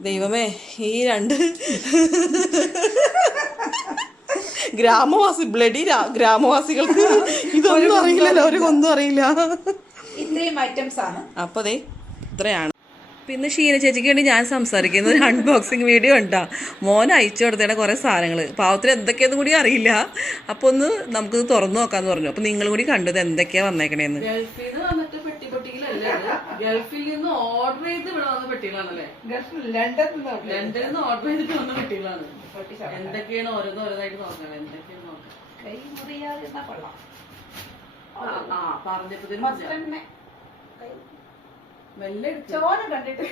ദൈവമേ ഈ രണ്ട് ഗ്രാമവാസി ബ്ലഡി ഗ്രാമവാസികൾക്ക് ഇതൊന്നും അറിയില്ലല്ലോ അവർക്കൊന്നും അറിയില്ല. ഇത്രയും ഐറ്റംസ് ആണ്. അപ്പൊ അതെ ഇത്രയാണ്. പിന്നെ ഷീന ചേച്ചിക്ക് വേണ്ടി ഞാൻ സംസാരിക്കുന്നത് ഒരു അൺബോക്സിങ് വീഡിയോ ഉണ്ടാ. മോൻ അയച്ചു കൊടുത്തേണ്ട കുറേ സാധനങ്ങൾ പാവത്തിന് എന്തൊക്കെയെന്ന് കൂടി അറിയില്ല. അപ്പോൾ ഒന്ന് നമുക്കിത് തുറന്നു നോക്കാന്ന് പറഞ്ഞു. അപ്പോൾ നിങ്ങൾ കൂടി കണ്ടത് എന്തൊക്കെയാ വന്നേക്കണേന്ന് ഗൾഫിൽ നിന്ന് വന്നിട്ട് പെട്ടി പെട്ടിയിലല്ലേ ഇത്? ഗൾഫിൽ നിന്ന് ഓർഡർ ചെയ്ത് ഇവിടെ വന്ന പെട്ടികളാണല്ലേ? ഗൾഫിൽ ലണ്ടനിൽ നിന്ന് ലണ്ടനിൽ നിന്ന് ഓർഡർ ചെയ്തിട്ട് വന്ന പെട്ടികളാണ്. എന്തൊക്കെയാണ് ഓരോന്ന് ഓരോന്നായിട്ട് നോക്കണം എന്തൊക്കെയാണ് നോക്കണം കൈ മുറിയാതിരുന്ന കൊള്ളാം. ആ, ആ പറഞ്ഞപ്പോ തന്നെ മെല്ലെ. ചോര കണ്ടിട്ട്.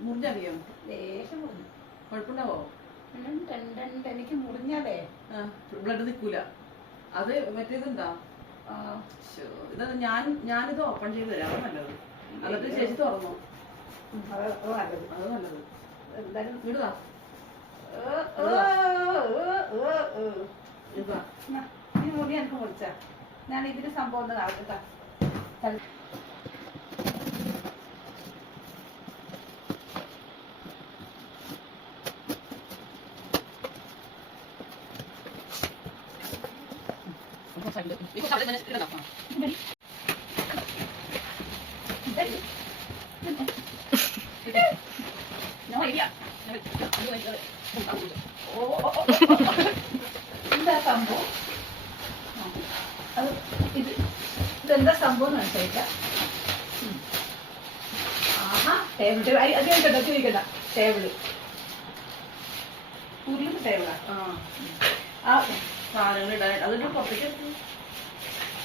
മുറിഞ്ഞറിയോ? ലേശം മുറിഞ്ഞു. കുഴപ്പമുണ്ടാവോ. എനിക്ക് മുറിഞ്ഞാലേ. ബ്ലഡ് നിൽക്കൂല അത് മറ്റേതുണ്ടോ? ഇത് ഞാൻ ഞാനിത് ഓപ്പൺ ചെയ്ത് തരാം. അത് നല്ലത്. എന്നിട്ട് ചേച്ചി തുറന്നു? അത് നല്ലത്. അത് നല്ലത്. എന്തായാലും ഇടുതാ. ഇടുതാ ഞാ, എനിക്ക് മുറിച്ച ഞാൻ ഇതിന് സംഭവം ഒന്ന് നടക്കട്ടാ എന്താ സംഭവം ഇത് ഇതെന്താ സംഭവം എന്ന് മനസ്സിലായില്ല ആഹാ ടേബിൾ ടേബിൾ അത് ചോദിക്കണ്ട ചോദിക്കണ്ട ടേബിൾ ഉരുളും ടേബിളാ ആ സാധനങ്ങൾ ഇടാൻ അതൊരു പുറത്തേക്ക് എടുത്ത് വെച്ച് കാണിക്ക്. എന്താ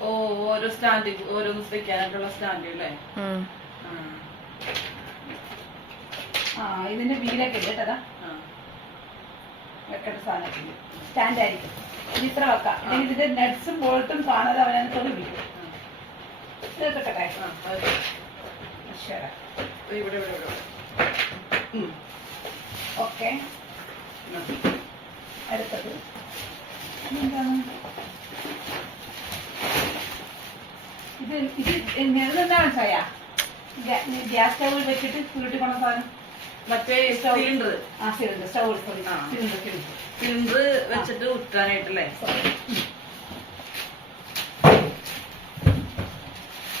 ഓ ഓരോ സ്റ്റാൻഡ് ഓരോന്ന് വെക്കാനായിട്ടുള്ള സ്റ്റാൻഡ് അല്ലേ? ആ, ഇതിന്റെ വീലൊക്കെ കേട്ടതാ. വെക്കേണ്ട ഉണ്ട് സ്റ്റാൻഡ് ആയിരിക്കും. ഇത് ഇത്ര വെക്കാം. ഇല്ലെങ്കിൽ ഇതിന്റെ നെറ്റ്സും ബോൾട്ടും കാണാതെ അവനെ അത്. ശരി ഇവിടെ ഇവിടെ ഇവിടെ. ഓക്കെ ആ. അടുത്തത് എന്താണ് ഇത് ഇത് മനസ്സിലായ ഗ്യാസ് സ്റ്റൗവിൽ വെച്ചിട്ട് വീട്ടിൽ കൊണ്ട സാധനം മറ്റേ സിലിണ്ടർ ആ സിലിണ്ടർ സ്റ്റൗ സോറി ആ. സിലിണ്ടർ സിലിണ്ടർ വെച്ചിട്ട് ഉറ്റാനായിട്ടല്ലേ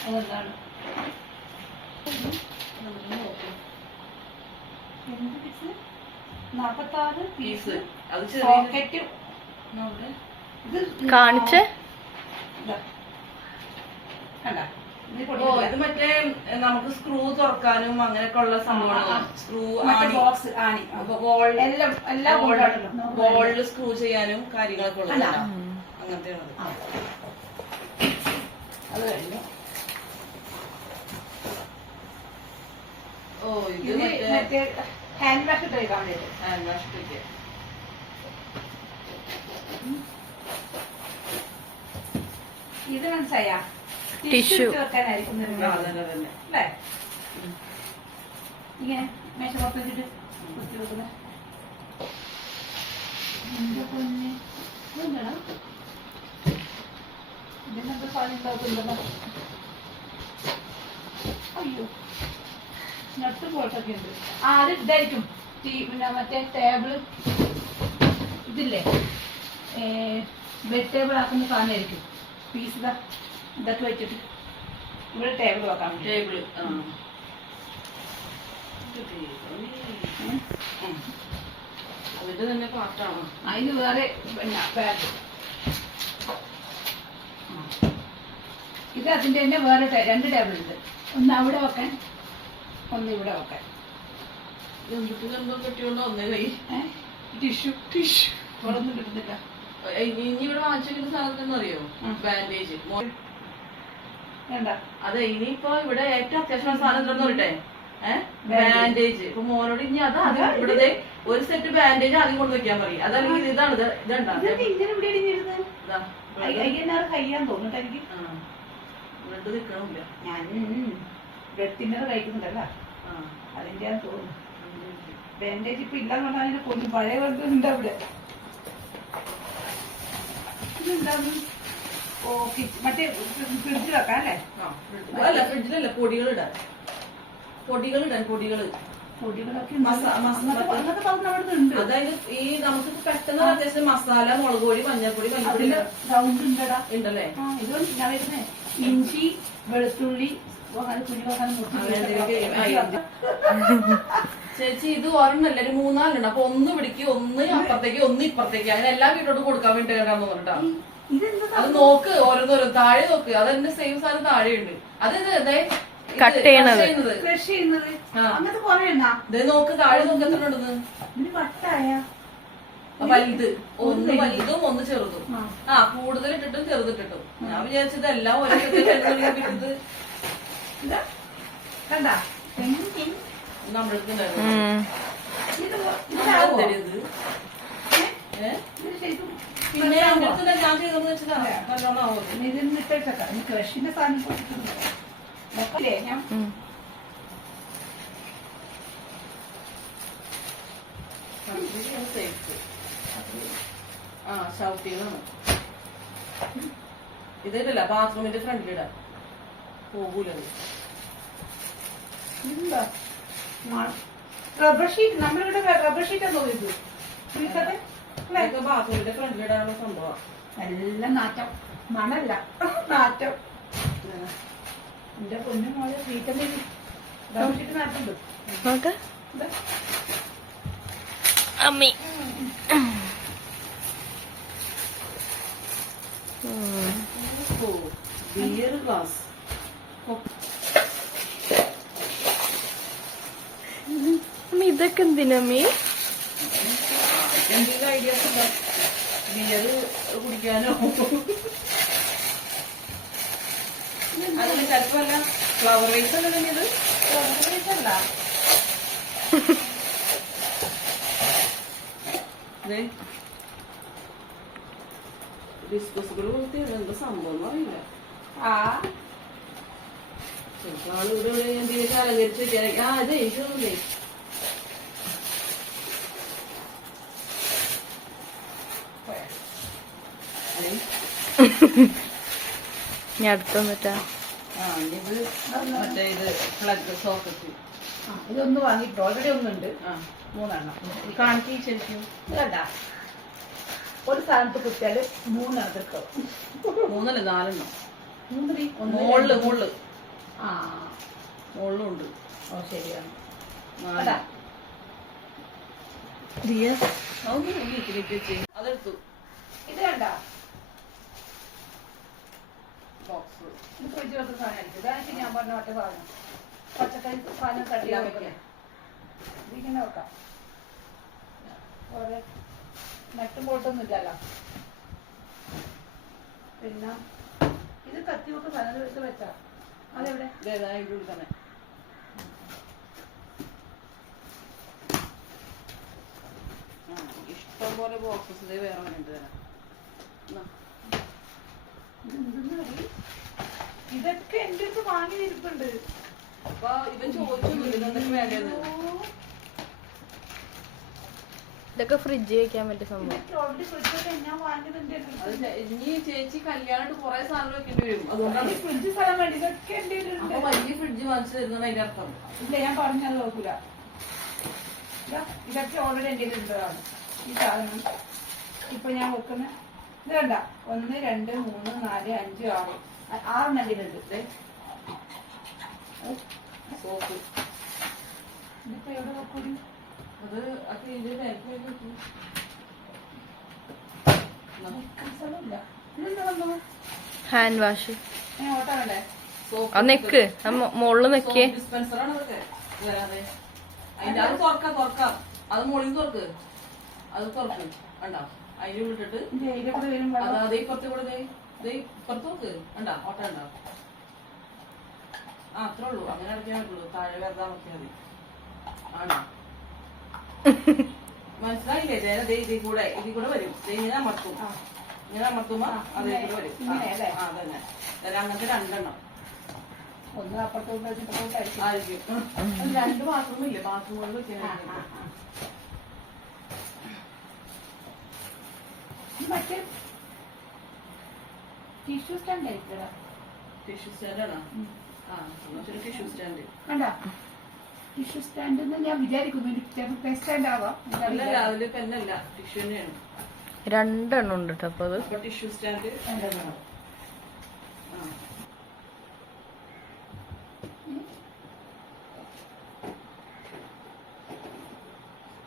അതെന്താണ് നാപ്പത്താറ് പീസ്. അത് ചെറിയ കാണിച്ച്? ഓ. ഇത് മറ്റേ നമുക്ക് സ്ക്രൂ തുറക്കാനും അങ്ങനെയൊക്കെ ഉള്ള. സംഭവമാണ്. സ്ക്രൂ ബോക്സ് ആണി. എല്ലാം എല്ലാം നമുക്ക് സ്ക്രൂ ചെയ്യാനും കാര്യങ്ങളൊക്കെ ഉള്ളതല്ല അങ്ങനത്തെയാണ് അത് കഴിഞ്ഞു. ഓ ഇത് മറ്റേ ഹാൻഡ് വാഷ് ഇട്ട് കഴിക്കാൻ ഹാൻഡ് വാഷ് ഇട്ടിട്ട്. ഇത് മനസ്സിലായ? ടിഷ്യൂ. അല്ലേ? ഇങ്ങനെ മേശ കുത്തി വെക്കുന്നത് എന്റെ പൊന്നെ. ഇതിനെന്താ സാധനം അയ്യോ. നട്ട് ഉണ്ട്. ആ അത് ഇതായിരിക്കും. ടീ പിന്നെ മറ്റേ ടേബിൾ ഇതില്ലേ? ടേബിൾ ആക്കുന്ന സാധനമായിരിക്കും. പീസ് ഇതാ ഇതൊക്കെ വെച്ചിട്ട്. ഇവിടെ ടേബിൾ വെക്കാം ടേബിൾ. അതിന്റെ തന്നെ പാർട്ടാണ് അതിന് വേറെ പിന്നെ ബാഗ് ഇത് അതിന്റെ തന്നെ വേറെ രണ്ട് ടേബിൾ ഉണ്ട്. ഒന്ന് അവിടെ വെക്കാൻ ഒന്ന് ഇവിടെ വെക്കാൻ. എന്തൊക്കെ പറ്റിയോണ്ടോ കെട്ടിയോണ്ടോ ഒന്നേ കൈ ടിഷ്യൂ ടിഷ്യൂ ഏയ് ഇനി ഇവിടെ വാങ്ങിച്ചിരിക്കുന്ന സാധനം അറിയോ. ബാൻഡേജ് അതെ ഇനിയിപ്പോ ഇവിടെ ഏറ്റവും അത്യാവശ്യമായ സാധനം പറയട്ടെ? ബാൻഡേജ് ഇപ്പൊ മോനോട് ഇനി അത് ആദ്യം ഇവിടെ ഒരു സെറ്റ് ബാൻഡേജ് ആദ്യം കൊണ്ട് വെക്കാൻ പറയും. അതല്ലെങ്കിൽ ഇതാണ് ഇത് ഇതുണ്ടാ? ബ്ലഡ് ഞാൻ ബ്രെഡ് തിന്നർ കഴിക്കുന്നുണ്ടല്ലോ. ആ. അതിന്റെ തോന്നുന്നു. ബാൻഡേജ് ഇപ്പൊ ഇല്ലാന്ന് പറഞ്ഞാൽ പഴയ ഉണ്ട് അവിടെ മറ്റേ ഫ്രിഡ്ജിൽ വെക്കാം അല്ലേ അല്ല ഫ്രിഡ്ജിലല്ല പൊടികൾ ഇടാൻ പൊടികൾ ഇടാൻ ഉണ്ട്. അതായത് ഈ നമുക്ക് പെട്ടെന്ന് അത്യാവശ്യം മസാല മുളക് പൊടി മഞ്ഞൾപ്പൊടി ഉണ്ടടാ. ഉണ്ടല്ലേ? ഇത് ഞാൻ വരുന്നേ. ഇഞ്ചി വെളുത്തുള്ളി കുഞ്ഞു വെക്കാൻ ചേച്ചി ഇത് ഒരെണ്ണല്ല ഒരു മൂന്നാലുണ്ട് അപ്പൊ ഒന്ന് പിടിക്ക് ഒന്ന് അപ്പുറത്തേക്ക് ഒന്ന് ഇപ്പുറത്തേക്ക്. അങ്ങനെ എല്ലാ വീട്ടിലോട്ടും കൊടുക്കാൻ വേണ്ടി കേൾക്കാന്ന് പറഞ്ഞിട്ടാ. അത് നോക്ക് ഓരോന്നോരോ. താഴെ നോക്ക്. അത് എന്റെ സെയിം സാധനം താഴെയുണ്ട്. അത് അതെ കട്ട് ചെയ്യണത്. cut ചെയ്യുന്നത്. ഫ്രഷ് ചെയ്യുന്നത്. ആ. അങ്ങനത്തെ കൊറേ ഇത് നോക്ക് താഴെ നോക്ക് എത്ര ഉണ്ടെന്ന്. വലുത്. ഒന്ന് വലുതും. ഒന്ന് ചെറുതും. ആ. കൂടുതൽ ഇട്ടിട്ടും ചെറുതിട്ടിട്ടും. ഞാൻ വിചാരിച്ചത് എല്ലാം ഒരേ കണ്ട? പിന്നെ എന്റെ അടുത്ത് ഞാൻ ചെയ്തെന്ന് വെച്ചതാ നല്ലോണം ആവും ഇതിന് ഇട്ടേക്കാം എനിക്ക് ക്രഷിന്റെ സാധനം കൊടുത്തിട്ടുണ്ട് നോക്കല്ലേ ഞാൻ ഉം. ആ ഇതില്ല ബാത്റൂമിന്റെ ഫ്രണ്ടിലിടാം പോകൂലത്. എന്താ? റബ്ബർ ഷീറ്റ് നമ്മളിവിടെ റബ്ബർ ഷീറ്റ് എന്തോ ഇത്? ഇതൊക്കെ ബാത്റൂമിന്റെ ഫ്രണ്ടിലിടാനുള്ള സംഭവം. നല്ല നാറ്റം. മണല്ല. നാറ്റം. എന്റെ പൊന്നു മോളെ വീട്ടിൽ റബ്ബർ ഷീറ്റ് നാറ്റുണ്ട്. അമ്മി. ബിയർ ഗ്ലാസ് അമ്മി ഇതൊക്കെ എന്തിനമ്മേ എന്തെങ്കിലും ഐഡിയാസ് ഉണ്ടോ? ബിയർ കുടിക്കാനോ? അതിന് ചിലപ്പോ അല്ല? ഫ്ലവർ റൈസ് അല്ലേ ഇത്? റബ്ബർ ഷീറ്റ് അല്ല. ഡിസ്പോസിബിൾ പോലത്തെ എന്താ സംഭവം അറിയില്ല. ആ. ചിലപ്പോ ആൾ ഇവിടെ എന്തെങ്കിലും അലങ്കരിച്ച് വെക്കാൻ ആ അതെ ഇതൊന്നേ ഞാൻ അടുത്ത് വന്നിട്ടാ ഇത് മറ്റേ ഇത് പ്ലഗ് സോക്കറ്റ് ഇതൊന്ന് വാങ്ങിട്ടോ. ഓൾറെഡി ഒന്നുണ്ട്. മൂന്നെണ്ണം. കാണിക്ക് ശരിക്കും ഇത് ഒരു സ്ഥാനത്ത് കുത്തിയാൽ മൂന്നെണ്ണം കിട്ടും മൂന്നല്ല നാലെണ്ണം മൂന്ന് ഒന്ന് മുകളിൽ മുകളിൽ ആ. മുകളിലും ഉണ്ട് ഓ ശരിയാണ്. അതെടുത്തു. ഇത് കണ്ട? ബോക്സ് ഇത് ഫ്രിഡ്ജ് വെക്കുന്ന സാധനമായിരിക്കും ഞാൻ പറഞ്ഞ മറ്റേ സാധനം പച്ചക്കറി സാധനം തട്ടിയാൽ വെക്കുന്നത് ഇതിങ്ങനെ വെക്കാം നട്ടും പോട്ടൊന്നും ഇല്ലല്ലോ പിന്നെ ഇത് കത്തി കൊണ്ട് സാധനം വെച്ചാ അതെവിടെ തന്നെ ഇഷ്ടം പോലെ ബോക്സസ് ഇതേ വേറെ ഉണ്ട് തരാം? ഇതൊക്കെ എന്റെ അടുത്ത് വാങ്ങി ഇരിപ്പുണ്ട്. അപ്പൊ ഇവൻ ചോദിച്ചു ഇതെന്തൊക്കെ വേണ്ടതെന്ന് ഇതൊക്കെ ഫ്രിഡ്ജ് വെക്കാൻ പറ്റിയ സംഭവം. ഇതൊക്കെ ഇനി ചേച്ചി കല്യാണമായിട്ട് കുറെ സാധനം വെക്കേണ്ടി വരും. അതുകൊണ്ടാണ് ഫ്രിഡ്ജ് സ്ഥലം വേണ്ടി ഇതൊക്കെ എന്റെ അപ്പൊ വലിയ ഫ്രിഡ്ജ് വാങ്ങിച്ചു തരുന്ന അതിന്റെ അർത്ഥം. ഇല്ല ഞാൻ പറഞ്ഞത് നോക്കൂല. ഇതാ, ഇതൊക്കെ ഓൾറെഡി എന്റെ കയ്യിലുള്ളതാണ് ഈ സാധനം. ഇപ്പൊ ഞാൻ വെക്കുന്ന ഇത് കണ്ട ഒന്ന് രണ്ട് മൂന്ന് നാല് അഞ്ച് ആറ്. ആറെണ്ണം എടുത്തെ സോപ്പ്. ഇതിപ്പോ എവിടെ നോക്കൂടി? അത് ഇതെന്താ വന്നത്? ഹാൻഡ് വാഷ് മുകളിൽ ആ നെക്ക്. ആ മോ- നെക്കേ. അത് തുറക്കാം തുറക്കാം. അത് മുകളിൽ തുറക്ക്. അത് തുറക്ക്. കണ്ടോ? അതിന്റെ വിട്ടിട്ട് അത് ഇപ്പുറത്തെ കൂടെ ഇപ്പുറത്ത് നോക്ക്. കണ്ടാ? ഓട്ട ഉണ്ടോ ആ അത്രേ ഉള്ളൂ. അങ്ങനെ അടയ്ക്കാൻ പറ്റുള്ളൂ. താഴെ വെറുതെ അമർത്തിയാൽ മതി. ആണോ? മനസ്സിലായില്ലേ? ചേന ദേ ഇതിൽ കൂടെ ഇതിൽ കൂടെ വരും. ഇങ്ങനെ അമർത്തും. ഇങ്ങനെ അമർത്തുമ്പോ അതേ കൂടെ വരും. ആ, അതന്നെ. അങ്ങനത്തെ രണ്ടെണ്ണം. ഒന്ന് അപ്പുറത്തോട്ട് ആയിരിക്കും. രണ്ട് ബാത്റൂം ഇല്ലേ? ബാത്റൂമുകളിൽ ആ, വെക്കാൻ മറ്റേ ടിഷ്യൂ സ്റ്റാൻഡ് ആയിട്ടാ ടിഷ്യൂ സ്റ്റാൻഡാണോ ആ ടിഷ്യൂ സ്റ്റാൻഡ് കണ്ട? ടിഷ്യൂ സ്റ്റാൻഡ് എന്ന് ഞാൻ വിചാരിക്കുന്നു. ചിലപ്പോൾ പെൻ സ്റ്റാൻഡ് ആവാം. അതിൽ പെന്നല്ല ടിഷ്യൂ തന്നെയാണ്. രണ്ടെണ്ണം ഉണ്ട് കേട്ടോ അപ്പൊ അത് ടിഷ്യൂ സ്റ്റാൻഡ് ആ.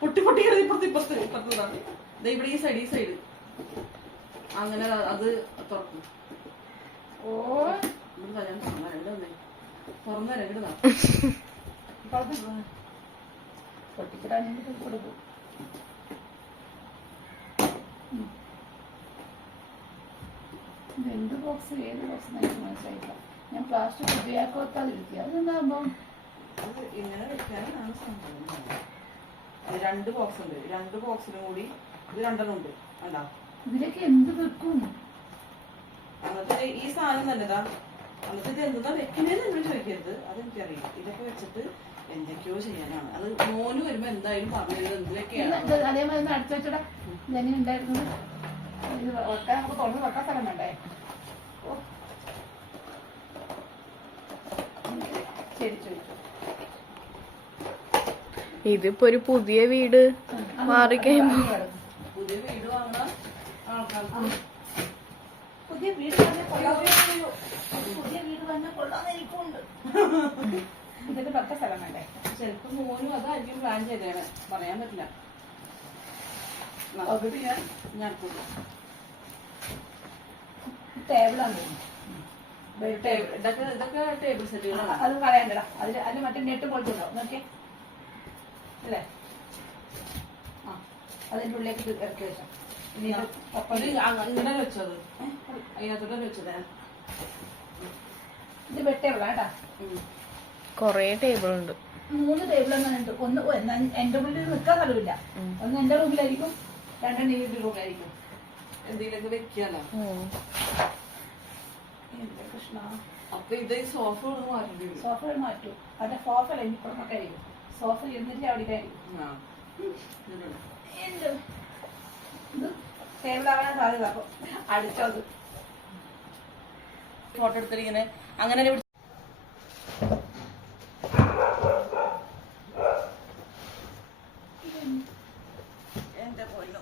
പൊട്ടി പൊട്ടി കിടന്ന് ഇപ്പുറത്ത് ഇപ്പുറത്ത് ഇപ്പുറത്ത് ദേ ഇവിടെ ഈ സൈഡ് ഈ സൈഡ് അങ്ങനെ അത് തുറക്കും. ഓ. ഞാൻ തുറന്ന? പൊട്ടിക്കിടാനും കൊടുക്കും എന്ത് ബോക്സ് ഏത് ബോക്സ് എനിക്ക് മനസ്സിലായില്ല. ഞാൻ പ്ലാസ്റ്റിക് ഉപയോഗത്താതിരിക്കുക. അതെന്താകുമ്പം? അത് ഇങ്ങനെ വെക്കാനാണ് സംഭവം. രണ്ട് ബോക്സ് ഉണ്ട്. രണ്ട് ബോക്സിനും കൂടി ഇത് രണ്ടെണ്ണം ഉണ്ട്. കണ്ടാ? ഇതിലേക്ക് എന്ത് വെക്കും? എന്നിട്ട് ഈ സാധനം നല്ലതാ. എന്നിട്ട് ഇത് എന്താ വെക്കുന്നത് എന്നോട് ചോദിക്കരുത്. അതെനിക്കറിയാം ഇതൊക്കെ വെച്ചിട്ട് എന്തൊക്കെയോ ചെയ്യാനാണ്. അത് മോന് വരുമ്പോ എന്തായാലും പറഞ്ഞത് എന്തൊക്കെയാണ് അതേമാതിരി ഇത് വെക്കാൻ നമുക്ക് തുറന്ന് വെക്കാൻ സ്ഥലം വേണ്ടേ? ഓ. ശരി ചോദിച്ചു. ഇതിപ്പോ ഒരു പുതിയ വീട് മാറിക്കഴിയുമ്പോ. പുതിയ വീട് പുതിയ വീട്? പുതിയ വീട് വന്നാൽ കൊള്ളാന്ന് എനിക്കുണ്ട് ഇതൊക്കെ പത്ത സ്ഥലം വേണ്ടേ? മോനും അതായിരിക്കും പ്ലാൻ ചെയ്തേനെ. പറയാൻ പറ്റില്ല. ഞാൻ? ഞാൻ ടേബിളാണ് ടേബിൾ ഇതൊക്കെ ഇതൊക്കെ ടേബിൾ സെറ്റുകളാണ് അത് കളയണ്ടടാ. അതിൽ അതിൽ മറ്റേ നെട്ട് പോലത്തെ ഉണ്ടോ? നോക്കിയേ. അല്ലേ? ആ അതിന്റെ ഉള്ളിലേക്ക് ഇറക്കി വെച്ചോ. ഇത് പപ്പ- ഇത് അങ്ങ- ഇങ്ങനെ വെച്ചത് അതിനകത്തോടെ വെച്ചതേ ഇത് വെട്ടേബിളാ കേട്ടാ ഉം. കൊറേ ടേബിൾ ഉണ്ട്. മൂന്ന് ടേബിൾ ഉണ്ട്. ഒന്ന് എന്റെ ഉള്ളിൽ നിൽക്കാൻ സ്ഥലമില്ല. ഒന്ന് എന്റെ റൂമിലായിരിക്കും രണ്ടെണ്ണം ഈ റൂമിലായിരിക്കും. എന്തെങ്കിലുമൊക്കെ വെക്കാലോ എന്താ എന്റെ കൃഷ്ണ? അപ്പൊ ഇത് സോഫ മാറ്റും സോഫ മാറ്റൂ. അതിന്റെ സോഫ ഇപ്പുറമൊക്കെ ആയിരിക്കും. സോഫ ഇരുന്നിട്ട് അവിടെ ആയിരിക്കും ആ. ഇത് ആവാൻ സാധ്യത അപ്പൊ അടിച്ചോ അത് ഫോട്ടോ എടുത്തിട്ട് ഇങ്ങനെ അങ്ങനെ തന്നെ പിടിച്ച് എന്റെ പൊന്നു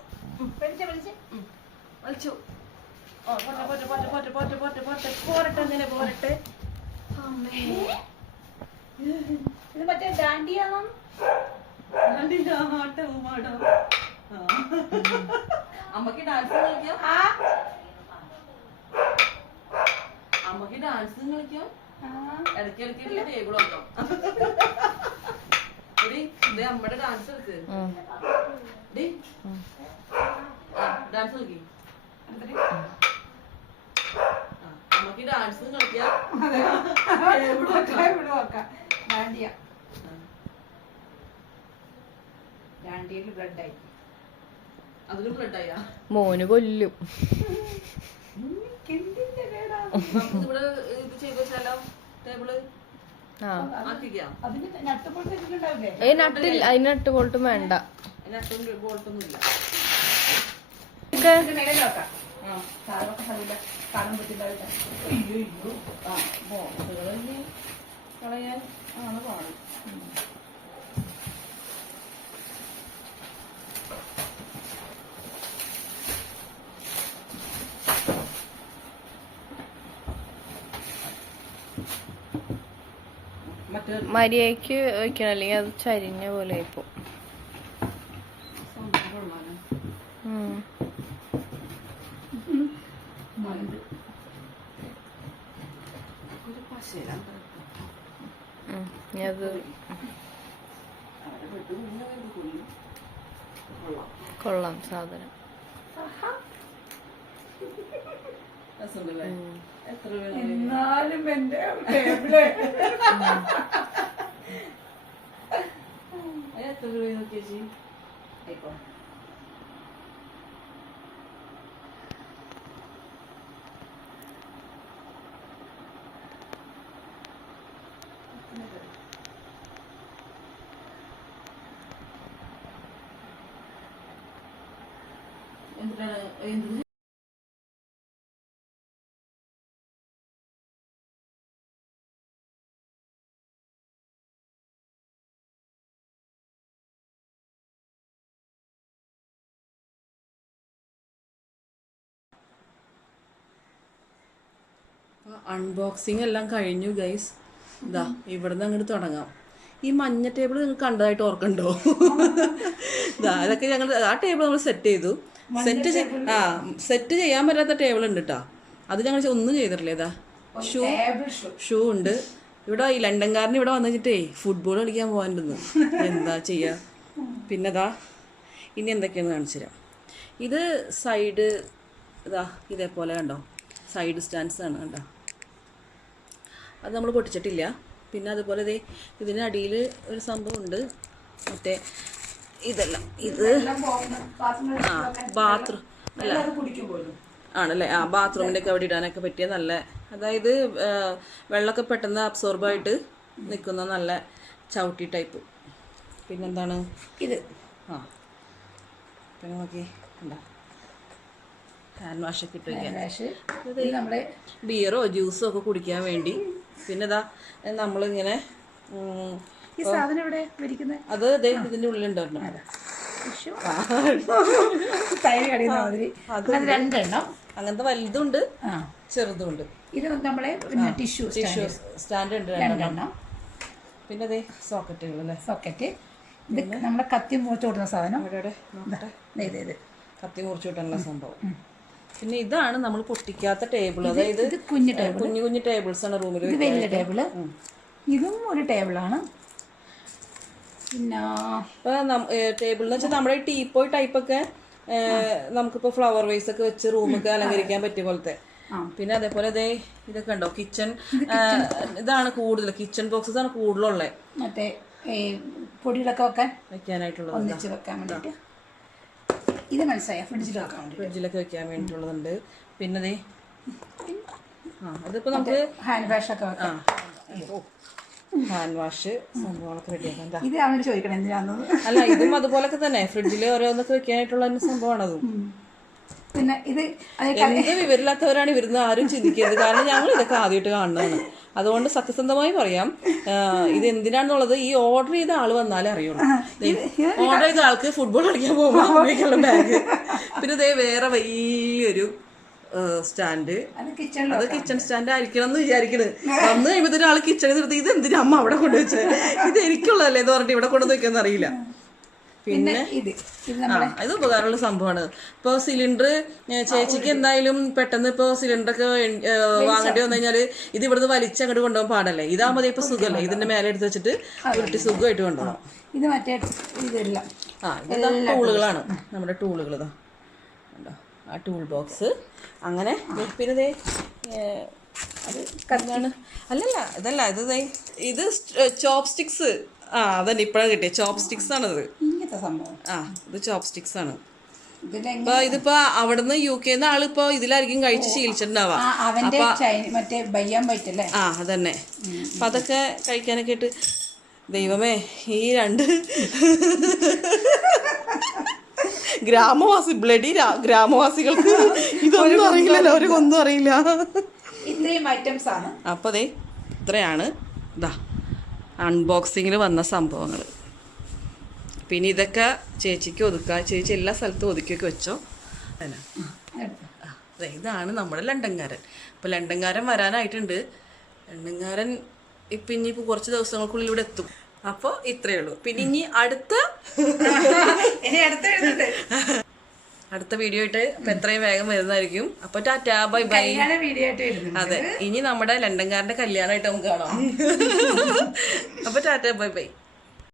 വലിച്ച ഓ പോട്ടെ പോട്ടെ പോട്ടെ പോട്ടെ പോട്ടെ പോട്ടെ പോട്ടെ. പോരട്ടെ അങ്ങനെ പോരട്ടെ. ഇത് മറ്റേ ഡാൻഡിയാണോ? കണ്ടില്ല, ആട്ടവും പാടവും. അമ്മയ്ക്ക് ഡാൻസ് കളിക്കാം. ആ. അമ്മയ്ക്ക് ഡാൻസ് കളിക്കാം. ആ. ഇടയ്ക്ക് ഇടയ്ക്ക് ടേബിൾ വെക്കാം. ഇത് അമ്മയുടെ ഡാൻസ്. ഡി ഡാൻസ് കളിക്ക്. അമ്മയ്ക്ക് ഡാൻസ് കളിക്കാം. വെക്കാം. ഇവിടെ വെക്കാം. ഡാൻഡിയ ഡാൻഡിയയിൽ ബ്ലഡ് ആയി അതിലും ബ്ലഡ് ആയാ മോന് കൊല്ലും. ഏ നട്ടില്ല അതിന് നട്ട് ബോൾട്ടും വേണ്ട. കളയാൻ? ആണ് ഇല്ല ഒക്കെ ഇതിന്റെ മേലെ വെക്കാം ആ സാറൊക്കെ സ്ഥലമില്ല കാണാൻ പറ്റില്ല അയ്യോ അയ്യോ ആ ബോൾട്ടുകൾ ഇനി കളയാൻ ആണ് പാട് മറ്റേ മര്യാദയ്ക്ക് വെക്കണം അല്ലെങ്കിൽ അത് ചരിഞ്ഞ പോലെ ആയിപ്പോ. കൊള്ളാം സാധനം. എത്ര എന്നാലും എന്റെ ടേബിൾ. എത്ര രൂപ ചേച്ചി ആയിക്കോ എന്തിനാണ് എന്തിന് അൺബോക്സിങ് എല്ലാം കഴിഞ്ഞു ഗൈസ് ഇതാ ഇവിടുന്ന് അങ്ങോട്ട് തുടങ്ങാം. ഈ മഞ്ഞ ടേബിൾ നിങ്ങൾ കണ്ടതായിട്ട് ഓർക്കണ്ടോ? ഇതാ അതൊക്കെ ഞങ്ങൾ ആ ടേബിൾ നമ്മൾ സെറ്റ് ചെയ്തു. സെറ്റ് ആ സെറ്റ് ചെയ്യാൻ പറ്റാത്ത ടേബിൾ ഉണ്ട് കേട്ടോ അത് ഞങ്ങൾ ഒന്നും ചെയ്തിട്ടില്ല ഇതാ ഷൂ ഷൂ ഉണ്ട്. ഇവിടെ ഈ ലണ്ടൻകാരൻ ഇവിടെ വന്നിട്ടേ ഫുട്ബോൾ കളിക്കാൻ പോകാനുണ്ടെന്ന് എന്താ ചെയ്യുക പിന്നെ ഇതാ ഇനി എന്തൊക്കെയാണ് കാണിച്ചു തരാം. ഇത് സൈഡ് ഇതാ ഇതേപോലെ കണ്ടോ? സൈഡ് സ്റ്റാൻസ് ആണ് കണ്ടോ? അത് നമ്മൾ പൊട്ടിച്ചിട്ടില്ല. പിന്നെ അതുപോലെ ദേ ഇതിനടിയിൽ ഒരു സംഭവമുണ്ട്. മറ്റേ ഇതെല്ലാം. ഇത് ആ ബാത്റൂം അല്ല? ആണല്ലേ? ആ ബാത്റൂമിന്റെ ഒക്കെ അവിടെ ഇടാനൊക്കെ പറ്റിയ നല്ല അതായത് വെള്ളമൊക്കെ പെട്ടെന്ന് അബ്സോർബായിട്ട് നിൽക്കുന്ന നല്ല ചവിട്ടി ടൈപ്പ്. പിന്നെന്താണ്? ഇത്. ആ. പിന്നെ നോക്കി. എന്താ ഹാൻഡ് വാഷൊക്കെ ഇട്ട് വയ്ക്കാൻ ബിയറോ ജ്യൂസോ ഒക്കെ കുടിക്കാൻ വേണ്ടി പിന്നെ ഇതാ നമ്മളിങ്ങനെ ഈ സാധനം ഇവിടെ ഇരിക്കുന്നത് അത് ഇതിന്റെ ഉള്ളിലുണ്ടായിരുന്നു. തൈര് കടിയുന്ന മാതിരി. അത് രണ്ടെണ്ണം. അങ്ങനത്തെ വലുതുണ്ട് ചെറുതുണ്ട്. ഇത് നമ്മളെ പിന്നെ ടിഷ്യൂ ടിഷ്യൂ സ്റ്റാൻഡ് ഉണ്ട് രണ്ടെണ്ണം. പിന്നെ ദേ സോക്കറ്റുകൾ അല്ലേ? സോക്കറ്റ്. ഇത് നമ്മുടെ കത്തി മുറിച്ചു കൊടുക്കുന്ന സാധനം. കത്തി മുറിച്ചു കൊടുക്കാനുള്ള സംഭവം. പിന്നെ ഇതാണ് നമ്മൾ പൊട്ടിക്കാത്ത ടേബിൾ അതായത് കുഞ്ഞു ടേബിൾ കുഞ്ഞു കുഞ്ഞു ടേബിൾസ് ആണ് റൂമിൽ ഇത് വലിയ ടേബിൾ ഇതും ഒരു ടേബിളാണ് പിന്നെ ടേബിൾ എന്ന് വെച്ചാൽ നമ്മുടെ ടീപ്പോയ് ടൈപ്പ് ഒക്കെ നമുക്കിപ്പോ ഫ്ലവർ വൈസ് ഒക്കെ വെച്ച് റൂമൊക്കെ അലങ്കരിക്കാൻ പറ്റിയ പോലത്തെ. പിന്നെ അതേപോലെ ദേ ഇതൊക്കെ ഉണ്ടോ കിച്ചൺ ഇതാണ് കൂടുതൽ. കിച്ചൺ ബോക്സസ് ആണ് കൂടുതലുള്ളത് മറ്റേ പൊടികളൊക്കെ വെക്കാൻ? വെക്കാനായിട്ടുള്ളത്. ഒന്നിച്ച് വെക്കാൻ വേണ്ടിയിട്ട്. ഇത് മനസ്സിലായ. ഫ്രിഡ്ജിൽ വെക്കാൻ ഫ്രിഡ്ജിലൊക്കെ വെക്കാൻ വേണ്ടിയിട്ടുള്ളതുണ്ട്. പിന്നെ ദേ ആ അതിപ്പോ നമുക്ക് ഹാൻഡ് വാഷ് ഒക്കെ വെക്കാൻ ഹാൻഡ് വാഷ് സംഭവങ്ങളൊക്കെ റെഡിയാക്കാം ഇത് അവനോട് ചോദിക്കണം എന്തിനാന്ന്? അല്ല ഇതും അതുപോലൊക്കെ തന്നെ. ഫ്രിഡ്ജിൽ ഓരോന്നൊക്കെ വെക്കാനായിട്ടുള്ള സംഭവമാണ് അതും പിന്നെ ഇത് എന്ത് വിവരമില്ലാത്തവരാണ് ഇവരുന്ന് ആരും ചിന്തിക്കരുത്. കാരണം ഞങ്ങൾ ഇതൊക്കെ ആദ്യമായിട്ട് കാണുന്നതാണ്. അതുകൊണ്ട് സത്യസന്ധമായി പറയാം. ഇത് എന്തിനാണെന്നുള്ളത് ഈ ഓർഡർ ചെയ്ത ആൾ വന്നാലേ അറിയുള്ളൂ. ഓർഡർ ചെയ്ത ആൾക്ക് ഫുട്ബോൾ കളിക്കാൻ പോകുമ്പോൾ ബാഗ് പിന്നെ ഇതേ വേറെ വലിയൊരു സ്റ്റാൻഡ് അത് കിച്ചൺ സ്റ്റാൻഡ് ആയിരിക്കണം എന്ന് വിചാരിക്കണത് വന്നു കഴിയുമ്പോൾ ആൾ കിച്ചണിൽ നിർത്തി. ഇത് എന്തിനാ അമ്മ അവിടെ കൊണ്ടുവച്ചത് ഇത് എനിക്കുള്ളതല്ലേ എന്ന് പറഞ്ഞിട്ട് ഇവിടെ കൊണ്ടുവന്ന് വെക്കാന്ന് അറിയില്ല. പിന്നെ ഇത്. ഇത് ഇത് ഉപകാരമുള്ള സംഭവമാണ്. ഇപ്പോൾ സിലിണ്ടർ ചേച്ചിക്ക് എന്തായാലും പെട്ടെന്ന് ഇപ്പോൾ സിലിണ്ടർ ഒക്കെ വാങ്ങേണ്ടി വന്നു കഴിഞ്ഞാൽ ഇത് ഇവിടുന്ന് വലിച്ച് അങ്ങോട്ട് കൊണ്ടുപോകാൻ പാടല്ലേ? ഇതാകുമ്പോൾ ഇപ്പൊ സുഖമല്ലേ? ഇതിന്റെ മേലെ എടുത്ത് വെച്ചിട്ട് ഉരുട്ടി സുഖമായിട്ട് കൊണ്ടുപോകാം ഇത് മറ്റേ ഇതെല്ലാം. ആ ഇത് ടൂളുകളാണ്. നമ്മുടെ ടൂളുകൾ ഇതാ. ആ ടൂൾ ബോക്സ്. അങ്ങനെ പിന്നെ അത് കല്ലാണ് അല്ലല്ല ഇതല്ല ഇത് ഇത് ചോപ്പ് സ്റ്റിക്സ് ആ അതന്നെ ഇപ്പോഴാണ് കിട്ടിയത് ചോപ്പ് സ്റ്റിക്സ് ആണത്. ഇങ്ങനത്തെ സംഭവം. ആ ഇത് ചോപ്പ് സ്റ്റിക്സ് ആണ് ഇപ്പൊ ഇതിപ്പോ അവിടുന്ന് യു കെന്ന് ആളിപ്പോ ഇതിലായിരിക്കും കഴിച്ച് ശീലിച്ചിട്ടുണ്ടാവാ. ആ അവന്റെ ചൈന മറ്റേ ബയ്യാൻ പറ്റില്ലേ? ആ അതന്നെ. അപ്പൊ അതൊക്കെ കഴിക്കാനൊക്കെ ആയിട്ട് ദൈവമേ ഈ രണ്ട് ഗ്രാമവാസി ബ്ലഡി ഗ്രാമവാസികൾക്ക് ഇതൊന്നും അറിയില്ലല്ലോ അവർക്കൊന്നും അറിയില്ല. ഇത്രയും ഐറ്റംസ് ആണ്. അപ്പോൾ ദേ ഇത്രയാണ്. ഇതാ അൺബോക്സിങ്ങിൽ വന്ന സംഭവങ്ങൾ പിന്നെ ഇതൊക്കെ ചേച്ചിക്ക് ഒതുക്കുക ചേച്ചി എല്ലാ സ്ഥലത്തും ഒതുക്കിയൊക്കെ വെച്ചോ? അതെ ഇതാണ് നമ്മുടെ ലണ്ടൻകാരൻ. അപ്പോൾ ലണ്ടൻകാരൻ വരാനായിട്ടുണ്ട്. ലണ്ടൻകാരൻ ഇപ്പം ഇനിയിപ്പോൾ കുറച്ച് ദിവസങ്ങൾക്കുള്ളിൽ ഇവിടെ എത്തും. അപ്പോൾ ഇത്രയേ ഉള്ളൂ. പിന്നെ ഇനി അടുത്ത ഇനി അടുത്ത അടുത്ത വീഡിയോ ആയിട്ട് അപ്പൊ എത്രയും വേഗം വരുന്നതായിരിക്കും. അപ്പൊ ടാറ്റാ ബൈ ബൈ. വീഡിയോ ആയിട്ട് എഴുതുന്നുണ്ട് അതെ ഇനി നമ്മുടെ ലണ്ടൻകാരന്റെ കല്യാണമായിട്ട് നമുക്ക് കാണാം. അപ്പൊ ടാറ്റാ ബൈ ബൈ.